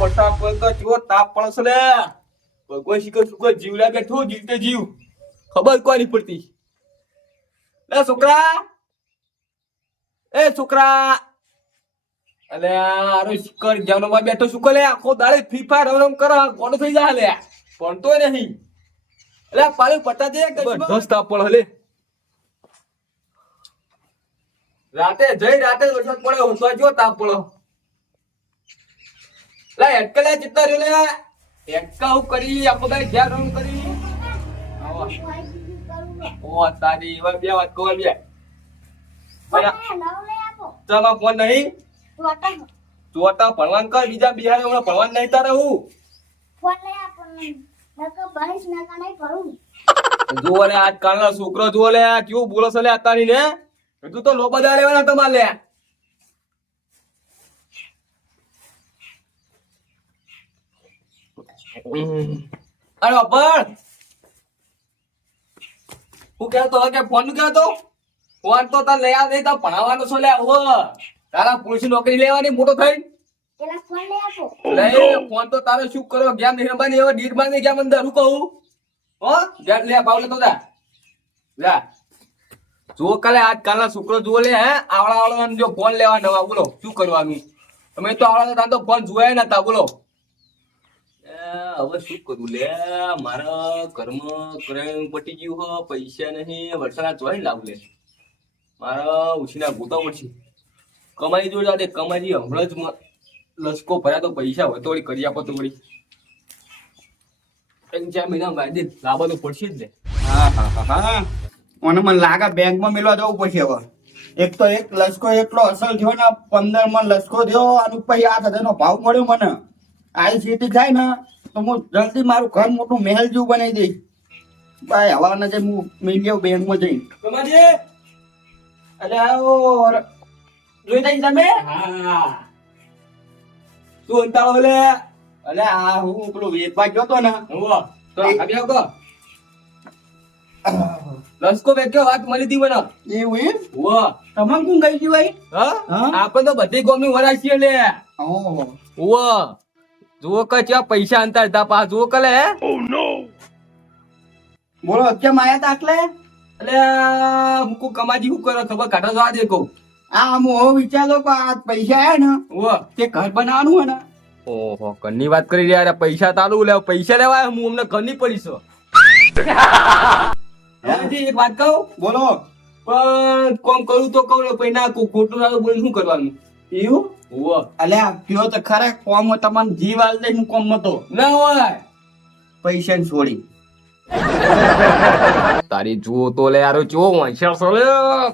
વરસાદ પડતો કેવો તાપ પડશે લે. ભગવાન શીખર શું જીવ લાગે ઠો જીવતે જીવ ખબર કોઈ નહીં પડતી. લે છોકરા, એ છોકરા, અલે આરો શીખર જાનોમાં બેઠો શું કરે આખો દાડે ફ્રી ફાયર રમ કરે કોણ થઈ જાય લે ભણતોય નહીં. અલે પાલું પટા દે જબરદસ્ત તાપ પડે લે. રાતે વરસાદ પડે હોસવા જો તાપ પડે. લે હેટકલે ચિત્તા રહ્યો લે હેટકા હું કરી આખો દાડે ઘેર રમ કરી. ઓ તારી એવા બે વાત કહો બે ચાલો ફોન નહીં ચોટા ભણવાન કર બીજા બિહાર હમણાં ભણવાન નહીં તારે હું જુઓ લે આજકાલના છોકરો જુઓ લે કેવું બોલો છે લે અત્યારની ને તું તો લો બધા લેવાના તમારે લે. અરે બાપા હું કહેતો કે ફોન નું કહેતો ફોન તો તાર લઈ આવે તો ભણાવવાનો છો લે હવે તારા પોલીસ નોકરી લેવાની મોટો થઈ લઈ ફોન તો તારે શું કરો ગેમ નહીં રમવાની હવે ડીટ માં ગેમ અંદર હું કહું હો ગેટ લે પાવલે તો જા લે જો કાલે આજકાલના છોકરો જુઓ લે હે આવડા જો ફોન લેવા નવા બોલો શું કરવાનું તમે તો આવડા તો ફોન જોયા નતા બોલો. હવે શું કરું લે મારા ઘરમાં ક્રાઇમ પટી ગયું હો પૈસા નહીં વરસાદ જોઈ લાવ લે મારા ઉછીના ગોતા પડશે કમાઈ જોડે દે કમાઈ હમણાં જ લસકો ભર્યા તો પૈસા હોય તો વળી કરી આપો તો વળી 3-4 મહિના વાયદે લાવવા તો પડશે જ ને. હા મને લાગે બેંકમાં મેળવા જવું પડશે હવે. એક તો એક લસકો એટલો અસલ થયો ને 15 મણ લસકો થયો અને પછી 8,000 નો ભાવ મળ્યો મને. આ ખેતી થાય ને તો હું જલ્દી મારું ઘર મોટું મહેલ જેવું બનાવી દઈશ. ભાઈ હવા ના જાય હું મેળવ્યો બેંકમાં જઈ કમાજી અરે આવો જોઈ થઈ તમે હા તું અંતાળો લે અરે આ હું પેલું વેચવા ગયો તો ને હો તો આવ્યો કો લસકો વેચ્યો વાત મળી હતી મને એવું એમ હો તમામ કોણ ગઈ ગયું ભાઈ હા આપણે તો બધી ગોમની વરાશીએ લે ઓહો હો જુઓ કે ત્યાં પૈસા અંતર તા પા જુઓ કલે બોલો કેમ આયા તા એટલે એટલે મુકુ કમાજી હું કરો ખબર કાઢો જવા દે કહું આ હું વિચારો કે આ પૈસા આયા ને હો તે ઘર બનાવવાનું હોય ને ઓહો ઘરની વાત કરી રહ્યા પૈસા તાલુ લે પૈસા લેવા હું અમને ઘરની પડીશો એક વાત કહું બોલો પણ કોમ કરું તો કહું પછી ના ખોટું ના બોલી શું કરવાનું એવું હો અલ્યા કયો તો ખરા કોમ તમામ જીવ આલ દે કોમ મતો ના હોય પૈસા ને છોડી તારી જુઓ તો લે યાર જો હોશિયાર લે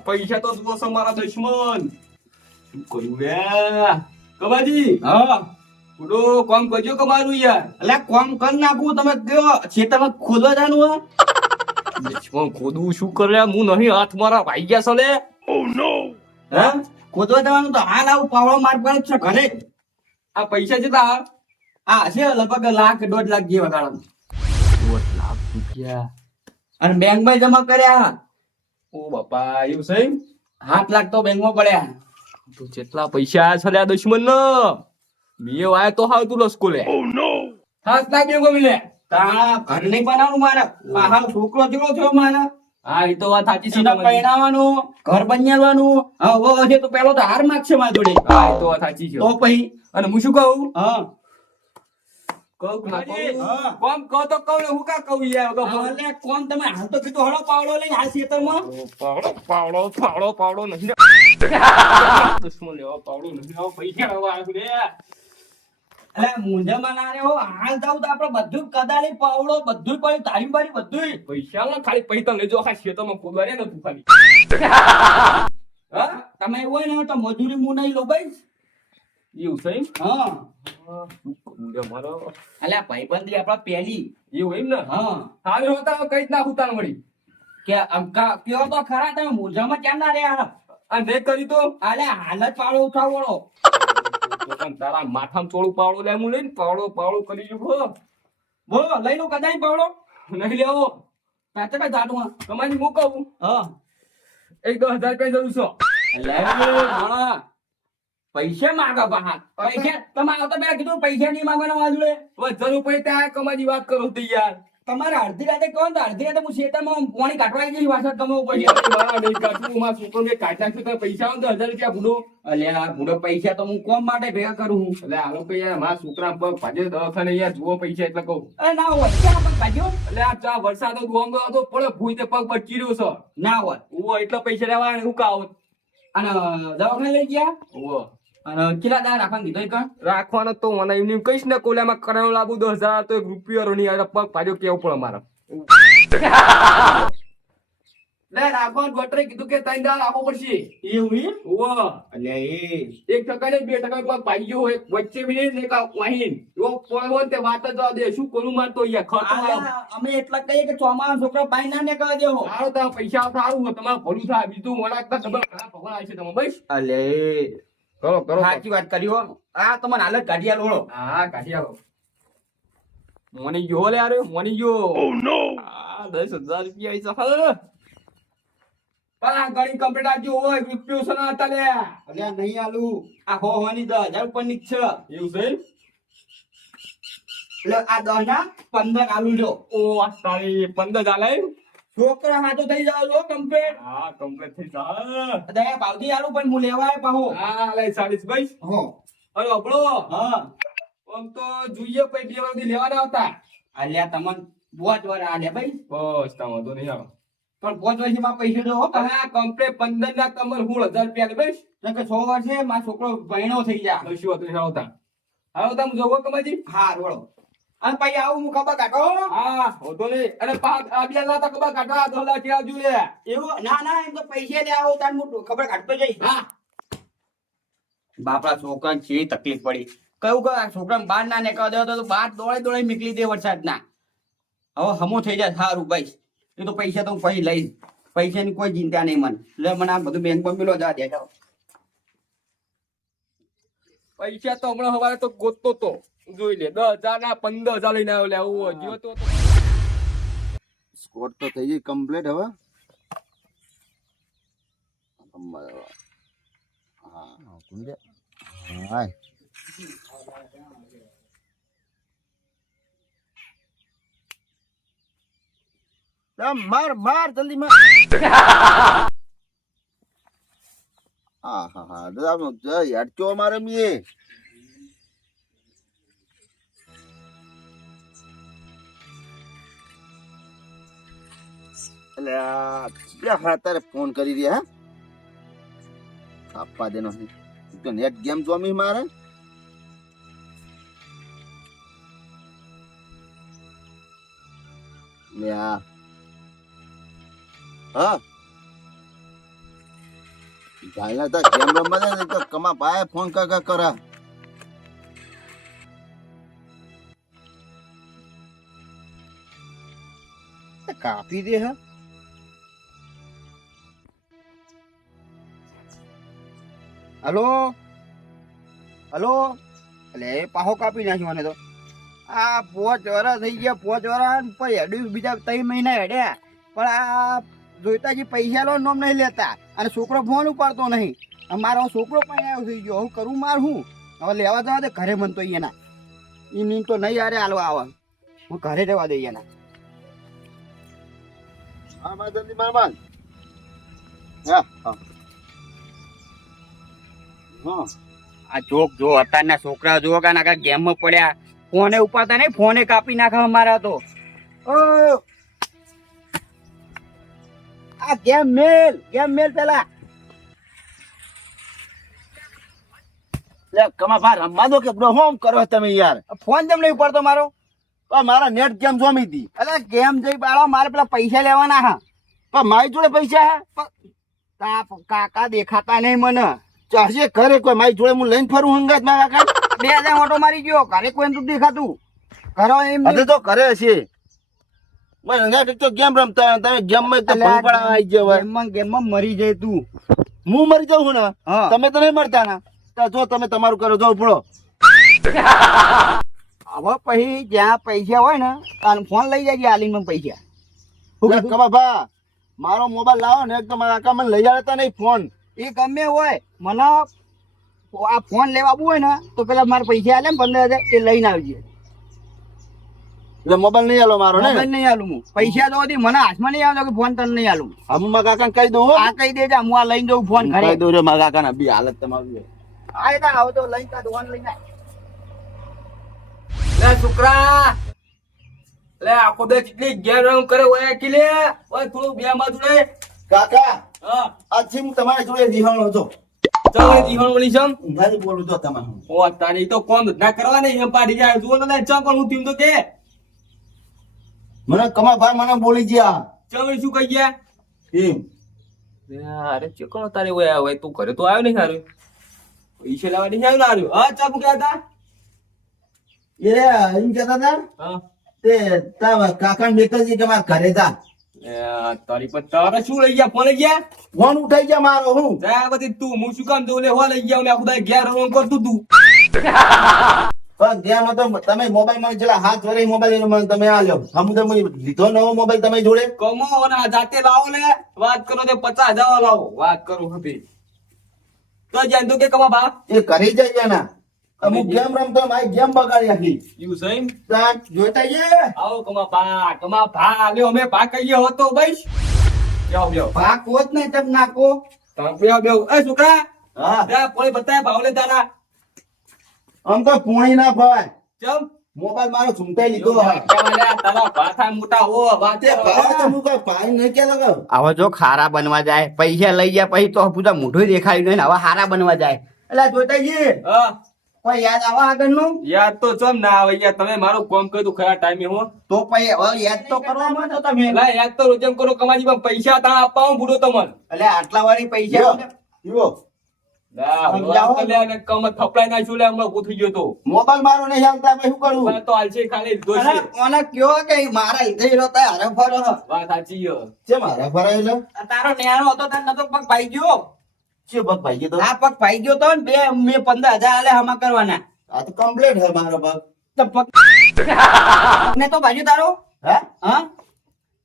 પૈસા તો જુઓ છો મારા દુશ્મન શું કરું લે કબાજી હા પૂરો કોમ કરજો કમારું યાર અલ્યા કોમ કર નાખું તમે કયો ખેતરમાં ખોદવા જાનું હો દુશ્મન ખોદવું શું કરે હું નહીં હાથ મારા ભાઈ ગયા છે લે ઓ નો હા ખોદવા જવાનું તો હાલ આવું પાવડો માર પડે છે ઘરે આ પૈસા કેટલા આ છે લગભગ 1.5 લાખ જેવા ગાળા 1 લાખ રૂપિયા અને બેંક માં જમા કર્યા ઓ બાપા એવું છે 7 લાખ તો બેંક માં પડ્યા તો જેટલા પૈસા આયા છે લે દુશ્મન ન મીએ વાય તો હાવ તું લસકો લે ઓ નો 7 લાખ બેંકો મિલે તા ઘર નહીં બનાવવાનું મારા હાલ છોકરો જેવો થયો મારા હા એ તો વાત સાચી છે સીધા પહેણાવાનું ઘર બનાવવાનું હવે હશે તો પેલો તો હાર માગશે મારા જોડે હા એ તો વાત સાચી છે તો પછી અને હું શું કહું હા કહું હા. કોમ કહો તો કહું ને હું કા કહું યાર અલે કોણ તમે હાલ તો કીધું હળો પાવડો લઈને આ ખેતરમાં પાવડો નહીં દુશ્મન લેવા પાવડો નહીં પૈસા લેવા આવ્યો લે અલે મુંજામાં ના રે હો હાલ જાવ તો આપણે બધું કદાળી પાવડો બધું પડ્યું તારી બારી બધું પૈસા ના ખાલી પૈસા લેજો આખા ખેતરમાં ખોદવા રે ને તું ખાલી હા તમે એવું હોય ને તો મજૂરી હું નહીં લો ભાઈ એવું છે એમ હા શું કરું લે મારો અલે ભાઈબંધી આપડા પહેલી એવું એમ ને હા હાલ હોતા કઈ જ ના હુતાન વળી કે અંકા કયો તો ખરા તમે મુંજામાં કેમ ના રહ્યા આ નહીં કરી તો અલે હાલ જ પાવડો ઉઠાવવાનો તારા માથામાં ચોળું પાવડો લે હું લઈને પાવડો કરી જો બોલો લઈ લો કદાચ પાવડો નહીં લેવો પાછળ કઈ જાડું તમારી મૂકવું હા 1-10 હજાર રૂપિયા જરૂર છો લે માણા પૈસા માગા બહાર પૈસા તમે આવતા પેલા કીધું પૈસા નહીં માંગવાના વાજુડે વધારે પૈસા કમાની વાત કરો તો યાર તમારે અડધી રાતે કહો તો અડધી રાતે હું શેતામાં પાણી કાઢવા આવી જઈશ વાસણ તમે પૈસા મારા નહીં કાઢું મારા છોકરો કાઢતા છું તો પૈસા હોય તો 1000 રૂપિયા ભૂડો અલ્યા ભૂડો પૈસા તો હું કોમ માટે ભેગા કરું હું એટલે આ લોકો યાર મારા છોકરા પગ ભાજે દવાખાને યાર જુઓ પૈસા એટલે કહું અરે ના હોય ક્યાં પગ ભાજ્યો એટલે આ ચા વરસાદ ગોંગો હતો પડે ભૂઈ તે પગ પર ચીર્યો છે ના હોય ઓ એટલા પૈસા લેવા હું કાવ અને દવાખાને લઈ ગયા ઓ અને કેટલા દાડા રાખવાનું કીધું કણ રાખવાનો તો મને એમ કહીશ ને કોલામાં કરાવ લાવું 10,000 તો 1 રૂપિયો નહીં આવે પગ ભાજ્યો કેવું પડે મારે લે રાખવાનું ગોટરે કીધું કે 3 દાડા રાખવો પડશે એવું ઓ એટલે એ 1 ટકા ને 2 ટકા પગ ભાઈ ગયો હોય વચ્ચે મિનિટ ને કા વાહીન એવો પોઈન્ટ તે વાત જ દે શું કરું માર તો યાર ખર્ચ અમે એટલા કહીએ કે ચોમાસા છોકરા ભાઈ ના ને કહી દેવો સારું તો પૈસા સારું હોય તમારે ભલું થાય બીજું વળાકતા ડબલ ખરાબ ભગવાન આવશે તમે બસ અલે કરો કરો સાચી વાત કર્યો આ તમને હાલત કાઢી આલો હા કાઢી આલો મોની ગયો લે યાર મોની ગયો ઓ નો આ 10,000 રૂપિયા આઈ પણ આ ગાડી કમ્પ્લીટ આજો હોય રૂપિયો સના હતા લે અલ્યા નહીં આલુ આ હોવાની 10,000 ઉપર ની છે એવું છે એટલે આ 10 ના 15 આલુ લો ઓ તારી 15 આલે છોકરા હાથો થઈ જાવ છો કમ્પ્લીટ હા કમ્પ્લીટ થઈ જા દયા પાવતી આલુ પણ હું લેવાય પાહો હા લે 40 ભાઈ હો અરે આપણો હા આમ તો જોઈએ પઈ 2 વાર દી લેવાના આવતા અલ્યા તમને બોજ વાર આલે ભાઈ બસ તમે તો નહીં આવો પણ 5 વર્ષમાં પૈસા દો હા કમ્પ્લીટ 15 ના કમર 16,000 રૂપિયા લે બસ કે 6 વર્ષે મારો છોકરો ભણ્યો થઈ જા શું હતું આવતા આવતા હું જોવો કમાજી હા રોડો અને પછી આવું હું ખબર કાઢો હા હોતો નહીં અને આ બે લાતા ખબર કાઢવા દોલા કે આવજો લે એવું ના ના એમ તો પૈસા લે આવો તાર હું ખબર કાઢતો જઈ હા બાપડા છોકરાને કેવી તકલીફ પડી કયું કે આ છોકરાને બહાર ના નીકળવા દેવો તો બહાર દોડે નીકળી દે વરસાદના હવે હમો થઈ જાય સારું ભાઈ એ તો પૈસા તો હું પછી લઈશ પૈસાની કોઈ ચિંતા નહીં મને એટલે મને આ બધું બેંકમાં મિલો જવા દે પૈસા તો હમણાં સવારે તો ગોતતો તો જોઈ લે 10,000 ના 15,000 લઈને આવ્યો લે આવું જીવો તો સ્કોર તો થઈ ગઈ કમ્પ્લીટ હવે હા કુંડે હાય માર માર જલ્દી માર હા હા હા દાદા યાર ચો મારે મીએ એટલે આ તારે ફોન કરી રહ્યા આપવા દેનો તો નેટ ગેમ જોમી મારે લે હા જાય તા ગેમ રમવા દે તો કમા પાએ ફોન કરા કાપી દે હા હલો હલો એટલે પાહો કાપી નાખ્યો મને તો આ 5 વર્ષ થઈ ગયા 5 વર્ષ પછી હેડ્યું બીજા 3 મહિના હેડ્યા પણ આ જોઈતાજી પૈસા લો નોમ નહીં લેતા અને છોકરો ફોન ઉપાડતો નહીં મારો છોકરો પણ આવ્યો થઈ ગયો હું કરું માર હું હવે લેવા જવા દે ઘરે મન તો એના એમ તો નહીં યારે હાલો આવે હું ઘરે રહેવા દઈએ એના હા માર જલ્દી માર માર હા હા હા આ જોક જો અત્યારના છોકરા જો કે ના ગેમમાં પડ્યા ફોને ઉપાડતા નહીં ફોને કાપી નાખા અમારા તો આ ગેમ મેલ પેલા લે કમા ભા રમવા દો કે હોમ કરો તમે યાર ફોન જેમ નહીં પડતો મારો મારા નેટ ગેમ જોમી હતી અરે ગેમ જઈ બાળો મારે પેલા પૈસા લેવાના હા પણ મારી જોડે પૈસા હે કાકા દેખાતા નહીં મને ચાહે ઘરે કોઈ મારી જોડે હું લઈને ફરું હંગાત મારા કાકા 2000 ઓટો મારી ગયો ઘરે કોઈ નથી દેખાતું ઘરે એમ હજુ તો ઘરે છે તો ગેમ રમતા તમે ગેમ માં તો ભંગ પડાવી જાય ગેમ માં મરી જાય તું હું મરી જાઉં ને તમે તો નહીં મરતા ના જો તમે તમારું કરો જો પડો હવે પછી જ્યાં પૈસા હોય ને તાર ફોન લઈ જાય આલીન પૈસા કમા ભા મારો મોબાઈલ લાવો ને એક તો મારા કાકા મને લઈ આવતા નહીં ફોન એ ગમે હોય મને આ ફોન લેવા આવવું હોય ને તો પેલા મારે પૈસા આલે ને 15,000 એ લઈને આવજે. એટલે મોબાઈલ નહીં આલો મારો ને મોબાઈલ નહીં આલું હું. પૈસા તો હતી મને હાથમાં નહીં આવતો કે ફોન તને નહીં આલું. હું મારા કાકાને કહી દઉં હો. આ કહી દેજે હું આ લઈને જઉં ફોન ઘરે. કહી દઉં રે મારા કાકાને બી હાલત તમારી. આ તા આવ તો લઈને કાઢ ફોન લઈને આય. લે છોકરા લે આખો બે કેટલી ગેર રંગ કરે ઓય કિલે ઓય થોડું બે માં જોડે કાકા હા આજથી હું તમારી જોડે રિહાણો હતો. ચાલ દીહણ વળી જમ ઊંઘાથી બોલું તો તમારે. ઓ તારી તો કોમ ના કરવા ને એમ પાડી જાય જો ને ચા પણ હું તીમ તો કે મને કમા ભાઈ મને બોલી ગયા ચમ શું કહી ગયા એમ. અરે ચેકણો તારે ઓય ઓય તું ઘરે તો આવ્યો નહીં હારું પૈસા લાવવા નહીં આવ્યો ને હારું હા ચા મૂક્યા હતા એ એમ કહેતા હતા હા તે તારા કાકાને બેટાજી કે મારા ઘરે જા. તારી પર તારે શું લઈ ગયા ફોન લઈ ગયા ફોન ઉઠાઈ ગયા મારો હું. જા બધી તું હું શું કામ દઉં લે હો લઈ ગયા મેં ખુદા ઘેર રંગ કરતું તું પણ ધ્યાન હતો તમે મોબાઈલ માં જેલા હાથ વરે મોબાઈલ મને તમે આલ્યો. હમ તો લીધો નવો મોબાઈલ તમે જોડે. કમો અને આ જાતે લાવો લે વાત કરો તે 50,000 લાવો વાત કરું હતી તો જાણ તો કે કમા બા એ કરી જાય ના અમુક ગેમ રમતો મારી ગેમ બગાડી નાખી. યુ સઈમ તાન જોઈતા છે આવો કમા ભા લ્યો અમે ભા કહીએ હો તો બઈશ જાઓ બેઓ ભાગ કોત ને તમ નાખો. તમે બેઓ બેઓ એ છોકરા હા જા કોઈ બતાય ભાવ લે તારા આમ તો પૂણી ના ભાઈ ચમ મોબાઈલ મારો ચૂંટાઈ લીધો. તારા ભાથા મોટા હો વાતે ભાઈ તો હું કઈ ભાઈ નહીં કે લગાવ. હવે જો ખારા બનવા જાય પૈસા લઈ ગયા પછી તો પૂરા મોઢું દેખાયું નહીં ને હવે હારા બનવા જાય. એટલે જોતાજી હા કોઈ યાદ આવા આગળનું યાદ તો ચમ ના આવે યાર તમે મારું કામ કર્યું ખરા ટાઈમે હો તો પછી હવે યાદ તો કરવા માંડો તમે. લા યાદ તો રોજમ કરો કમાજી પણ પૈસા તા આપવા હું બુડો તમને એટલે આટલા વાળી પૈસા ઈવો લા વાત લે અને કમ થપડાઈ ના છું લે હમણાં ઉઠી ગયો તો મોબાઈલ મારો નહીં આવતા પછી શું કરું. મને તો હાલશે ખાલી અરે દોષી કોને કયો કે મારા લીધે હીરો તાય હરે ફરો. વાત સાચી છે છે મારા ફરાયેલો તારો નેણો હતો તાર નતો પગ ભાઈ ગયો. છે બગ ભાઈ તો આ પગ ભાઈ ગયો તો ને બે મેં 15,000 આલે હમા કરવાના આ તો કમ્પ્લીટ હે મારો બગ. તો પગ ને તો બાજુ તારો હે હા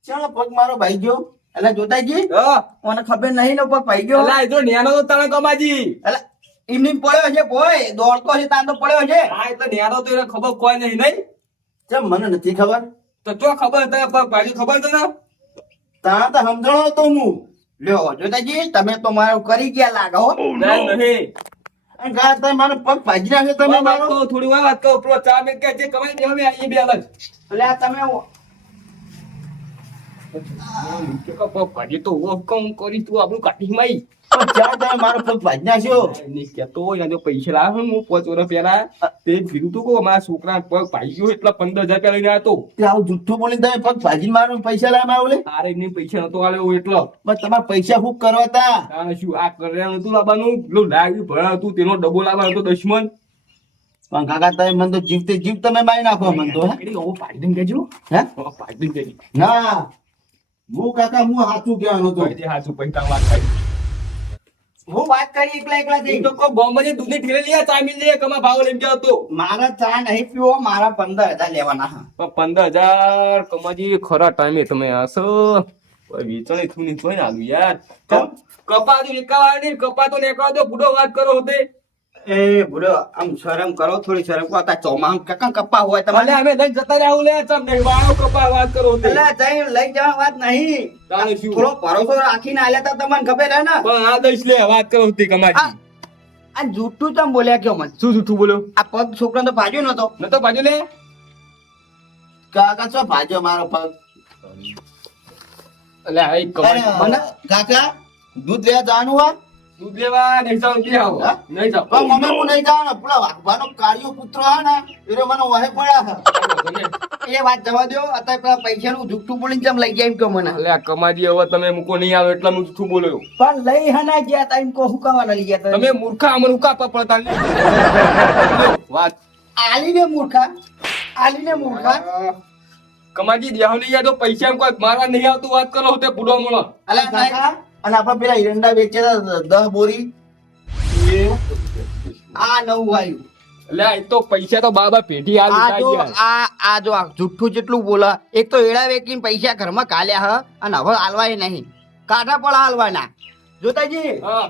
ચાલો પગ મારો ભાઈ ગયો. એટલે જોતાજી હા મને ખબર નહીં ને પગ ભાઈ ગયો. લા જો નેનો તો તને કમાજી એટલે એમની પડ્યો છે ભોય દોડતો છે તાર તો પડ્યો છે. હા એટલે નેનો તો એને ખબર કોઈ નહીં નહીં ચમ મને નથી ખબર. તો જો ખબર તને પગ ભાજી ખબર તો ના તા તો સમજણો હતો હું. લ્યો જોતાજી તમે તો મારું કરી ગયા લાગો. નહીં અને ગા તમે મારો પગ ભાજી નાખ્યો તમે વાત મારો. તો થોડી વાર વાત કરો પેલો ચા મેં કે જે કમાઈ દે અમે આવીએ બે અલગ એટલે આ તમે ભાજી તો કમ કરી તું આપણું કાઢી માઈ પણ જ્યાં તમે મારો પગ ભાજી નાખ્યો. કેતો યાર પૈસા લાવે હું 5 વર્ષ પહેલા તે કીધું તું કે મારા છોકરા પગ ભાઈ ગયો એટલે 15,000 લઈને આવ્યો તે આવું જુઠ્ઠું બોલીને તમે પગ ભાજી મારો પૈસા લાવ્યા મારો લે. તારે એમની પૈસા નતો આલ્યો એટલો પણ તમારા પૈસા ખૂબ કરવા તા. આ શું આ કર્યા નતું લાવવાનું પેલું લાવ્યું ભણા હતું તેનો ડબ્બો લાવવાનો હતો દુશ્મન પણ કાકા તમે મને તો જીવતે જીવ તમે મારી નાખો મને તો. હે? પાડી દઈને કહેજો હે પાડી દઈને કહેજો ના હું કાકા હું સાચું કહેવાનો હતો. હાચું પૈસા વાત થાય હું વાત કરી એકલા એ તો કો બોમ્બે દૂધની ઠેલે લીયા ચા મિલ લે કમા ભાવ લઈને ગયો તો મારા ચા નહીં પીવો મારા 15,000 લેવાના હા. પણ 15,000 કમાજી ખરા ટાઈમે તમે આસો વેચાણી થયું નહીં કોઈ ના યાર કપા તો નીકળવાની કપા તો નીકળવા દો બુડો વાત કરો હોતે એ બુડો આમ શરમ કરો થોડી શરમ કરો તા ચોમાસું કાકા કપ્પા હોય ભલે તમારે. અમે લઈ જતા રહ્યા લે ચમ નહીં વાળો કપા વાત કરો હોતે એટલે જઈ લઈ જવા વાત નહીં. તારે શું થોડો ભરોસો રાખીને આલ્યા તા તમને ખબર હે ને. પણ આ દઈશ લે વાત કરો હોતી કમાજી આ જૂઠું ચમ બોલ્યા કયો મને. શું જૂઠું બોલ્યો આ પગ છોકરાને તો ભાજ્યો નતો. નતો બાજુ લે કાકા છો ભાજો મારો પગ. એટલે આ એક કમાજી મને કાકા દૂધ લેવા જવાનું હોય. દૂધ લેવા નહીં જાવ કે આવો હા? નહીં જાવ પણ મમ્મી હું નહીં જવાનો. પેલો વાઘભાનો કાળિયો પુત્ર હે ને એનો મને વહે પડ્યા છે. એ વાત જવા દો અત્યારે પેલા પૈસાનું જૂઠું બોલીને ચમ લઈ ગયા એમ કયો મને. એટલે આ કમાજી હવે તમે મૂકો નહીં આવે એટલા હું જૂઠું બોલ્યો પણ લઈ હના ગયા તા એમ કહું શું કરવાના લઈ ગયા તા? તમે મૂર્ખા અમને ઉકા પડતા વાત આલીને મૂર્ખા આલીને મૂર્ખા. કમાજી દેહો નહીં યાર તો પૈસા એમ કોઈ મારવા નહીં આવતું વાત કરો તે બુડો મળો અલા કાકા અને આપણે પેલા ઈરંડા વેચે 10 બોરી આ નવું આવ્યું. એટલે આ તો પૈસા તો બાબા પેઢી હાલ આ જો ઉઠાઈ આ જો આ જુઠ્ઠું જેટલું બોલે. એક તો એડા વેકીને પૈસા ઘરમાં કાલ્યા હ અને હવે હાલવાય નહીં. કાઢા પણ હાલવાના. જોતાજી ગયા.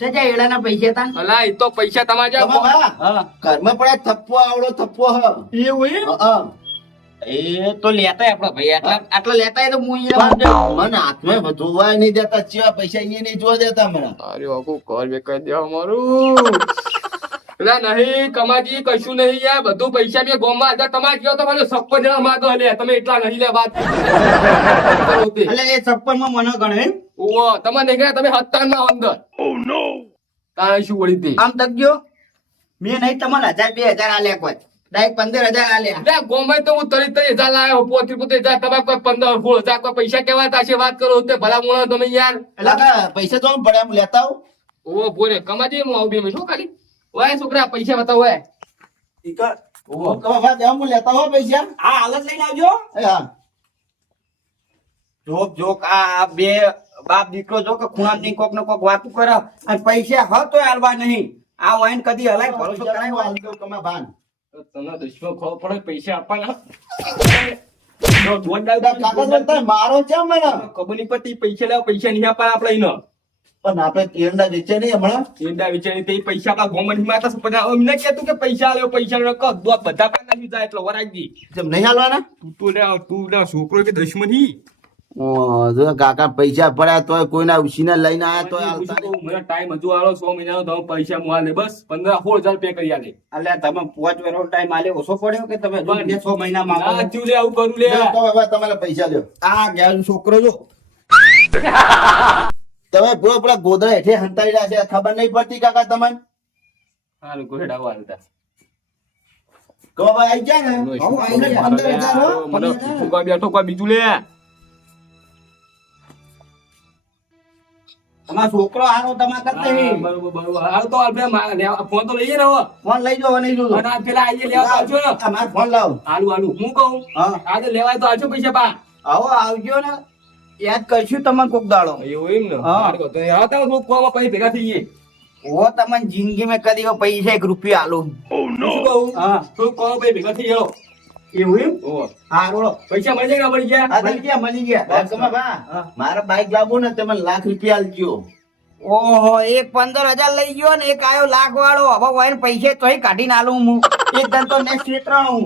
જજા એડાના પૈસા તા અલા એ તો પૈસા તમારા જ્યાં તમારા બા, હા ઘરમાં પડ્યા થપ્પો આવડો થપ્પો હ એવું એમ? હા. એ તો લેતાય આપડે ભાઈ આટલા લેતાય તો હું અહીંયા મને હાથમાં જોવાય નહીં દેતા ચેવા પૈસા અહીંયા નહીં જોવા દેતા મને અરે બાપુ ઘર બેકાર દેવા મારું ના નહીં કમાજી કશું નહીં યાર બધું પૈસા મેં ગોમમાં હતા તમારે કયો તમારે 56 જણા માગો લે તમે એટલા નહીં લે વાત એટલે એ 56 માં મને ગણે ઓવો તમે નહીં ગયા તમે 57 માં અંદર તારે શું વળી તે આમ તકજો મેં નહીં તમારે 1000 2000 આલ્યા કોઈ ડાયરેક્ટ 15000 આલ્યા લે ગોમાં તો હું 33,000 લાયો 35,000 તમે કોઈ 15,000 કોઈ પૈસા કેવા તાશે વાત કરો તે ભલા મોણો તમે યાર એટલે કાકા પૈસા તો પડ્યા હું લેતા આવું ઓવો બોલે કમાજી હું આવું બે મિનિટ હો ખાલી ઓય છોકરા પૈસા બતાવો ઓય ઠીક હે? હું કહું, બા, દેવા હું લેતા આવું પૈસા આ હાલત લઈને આવજો એ હા જોક આ બે બાપ દીકરો જો કે ખૂણાની કોક ને કોક વાતું કરે અને પૈસા હ તોય હાલવા નહીં આ વાઈન કદી હલાય ભરોસો કરાય હાલ દઉં તમે ભાન તમને દુશ્મન ખબર પડે પૈસા આપવાના કાકા બોલતા મારો છે મને ખબર નહીં પડતી પૈસા લેવા પૈસા નહીં આપવાના આપણે એનો પણ આપણે તેરડા વેચે નહીં હમણાં એંડા વિચારી તે પૈસા આપણા ગોમન માતા છે પણ એમને કહેતું કે પૈસા લેવો પૈસા લેવો કર દો બધા પાના નહીં જાય એટલે વરાજી જેમ નહીં હાલવાના તું લે છોકરો કે દુશ્મની જો કાકા પૈસા પડ્યા તોય કોઈના ઉછીને લઈને આયા તોય હાલતા નહીં. મને ટાઈમ હજુ આલો 100 મહિનાનો તમે પૈસા મુઆ લે બસ 15,000 પે કરી આલે એટલે તમે 5 વેરો ટાઈમ આલે ઓછો પડ્યો કે તમે જો 6 મહિના ના માંગો તું લે આવું કરું લે તો હવે તમારા પૈસા લ્યો આ ગયા છોકરો જો તમે પૂરો પૂરા ગોદડા હેઠે હંતાઈ રહ્યા છે ખબર નહીં પડતી કાકા તમને હાલ ગોહેડા વાળતા કહો ભાઈ આઈ ગયા ને હું આઈને 15,000 હો મને ફુગા બેઠો કોઈ બીજું લે તમારો છોકરો હારો તમાર કરતે નહીં બરોબર બરોબર હાલ તો આપણે ફોન તો લઈએ ને હવે ફોન લઈ જાઓ નહીં જોજો અને આ પેલા આઈએ લેવા આવજો ને આ મારો ફોન લાવો હાલું હાલું હું કહું હા આજે લેવાય તો આવજો પૈસા પા આવો આવજો ને યાદ કરશું તમને કોક દાડો એવું એમ ને હા. હારું તો આવતા હું કોમાં પછી ભેગા થઈએ ઓ તમને જિંદગી મેં કદી પૈસા 1 રૂપિયા આલો શું કહું હા થોડું કોમાં પછી ભેગા થઈ જાઓ એવું એમ ઓહો. હારો પૈસા મળી જાય કે ના મળી ગયા મળી ગયા તમે બા મારા બાઈક લાવો ને તમે લાખ રૂપિયા આલજો ઓહો એક 15,000 લઈ ગયો ને એક આયો લાખ વાળો હવે વાઈન પૈસે તોય કાઢીને આલું હું એક દન તો નેક્સ્ટ રેત્રણ હું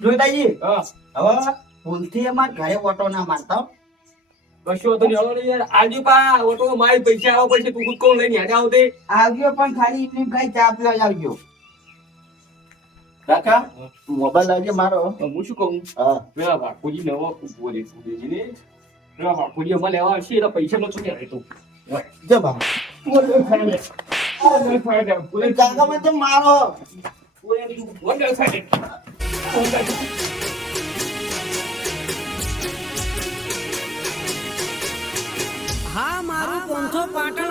જોઈતાજી હા હવે ભૂલથી અમાર ઘરે ઓટો ના મારતા હો. કશો તો નહીં આવો ને યાર આજુ પા ઓટો મારી પૈસા આવો પછી તું ખુદ કોણ લઈને હેડે આવ દે આવજો પણ ખાલી એમને કઈ ચા પીવા જ આવજો કાકા મોબાઈલ લાવજો મારો હું શું કહું હા પેલા બાપુજી નવો બોલે ફૂદેજી ને પેલા બાપુજી અમારે લેવા આવશે એટલે પૈસા નો શું કહેવાય તું જો બા કાકા મને તો મારો હા મારું 500 પાટણ